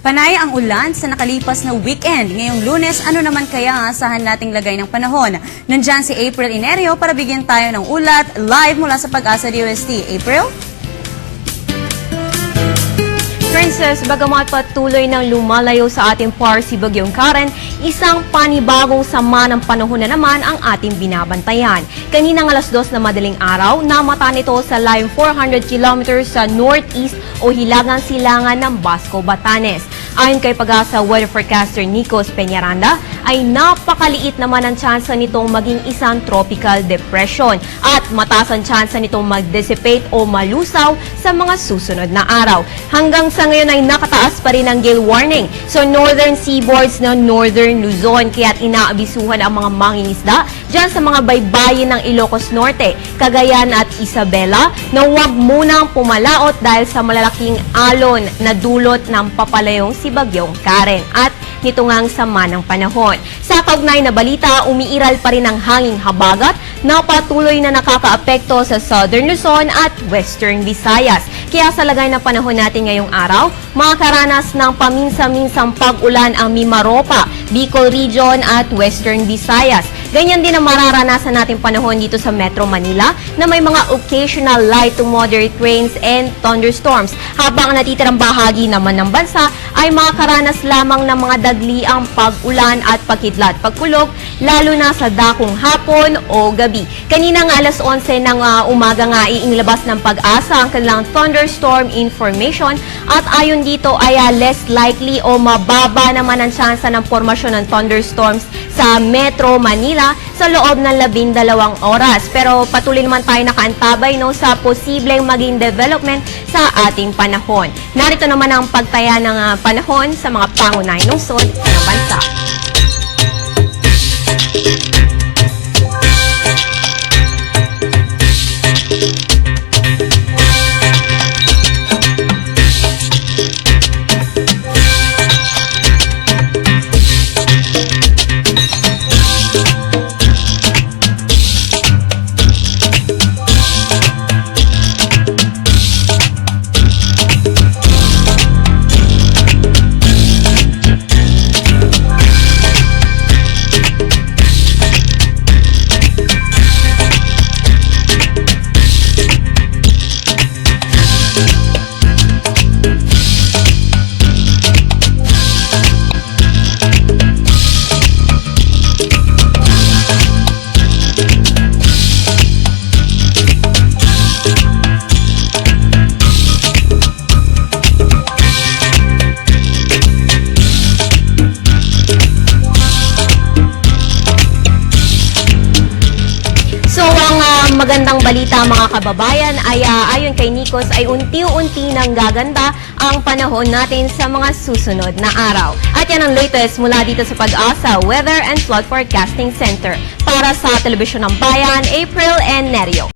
Panay ang ulan sa nakalipas na weekend. Ngayong Lunes, ano naman kaya ang asahan nating lagay ng panahon? Nandyan si April Inerio para bigyan tayo ng ulat live mula sa Pag-asa DOST. April? Princess, bagamat patuloy nang lumalayo sa ating par si Bagyong Karen, isang panibagong sama ng panahon na naman ang ating binabantayan. Kaninang alas 2 na madaling araw, namata nito sa layong 400 kilometers sa northeast o hilagang silangan ng Basco, Batanes. Ayon kay Pag-asa weather forecaster Nikos Peñaranda, ay napakaliit naman ang tsansa nitong maging isang tropical depression at mataas ang tsansa nitong mag-dissipate o malusaw sa mga susunod na araw. Hanggang sa ngayon ay nakataas pa rin ang gale warning sa northern seaboards ng northern Luzon, kaya't inaabisuhan ang mga mangingisda dyan sa mga baybayin ng Ilocos Norte, Cagayan at Isabela na huwag munang pumalaot dahil sa malalaking alon na dulot ng papalayong si Bagyong Karen at nito ngang sama ng panahon. Sa kaugnay na balita, umiiral pa rin ang hanging habagat na patuloy na nakakaapekto sa Southern Luzon at Western Visayas. Kaya sa lagay na panahon natin ngayong araw, makakaranas ng paminsan-minsang pag-ulan ang Mimaropa, Bicol Region at Western Visayas. Ganyan din ang mararanasan natin panahon dito sa Metro Manila na may mga occasional light to moderate rains and thunderstorms. Habang ang natitirang bahagi naman ng bansa ay makakaranas lamang ng mga dagliang pag-ulan at pagkidlat-pagkulog, lalo na sa dakong hapon o gabi. Kanina nga alas 11 ng umaga nga iinglabas ng Pag-asa ang kanilang thunderstorm information at ayon dito ay less likely o mababa naman ang tsansa ng formasyon ng thunderstorms sa Metro Manila sa loob ng 12 oras. Pero patuloy naman tayo nakaantabay sa posibleng maging development sa ating panahon. Narito naman ang pagtaya ng panahon sa mga pangunahing lungsod ng bansa. Magandang balita mga kababayan ay ayon kay Nikos ay unti-unti nang gaganda ang panahon natin sa mga susunod na araw. At yan ang latest mula dito sa Pag-asa Weather and Flood Forecasting Center. Para sa Telebisyon ng Bayan, April and Nerio.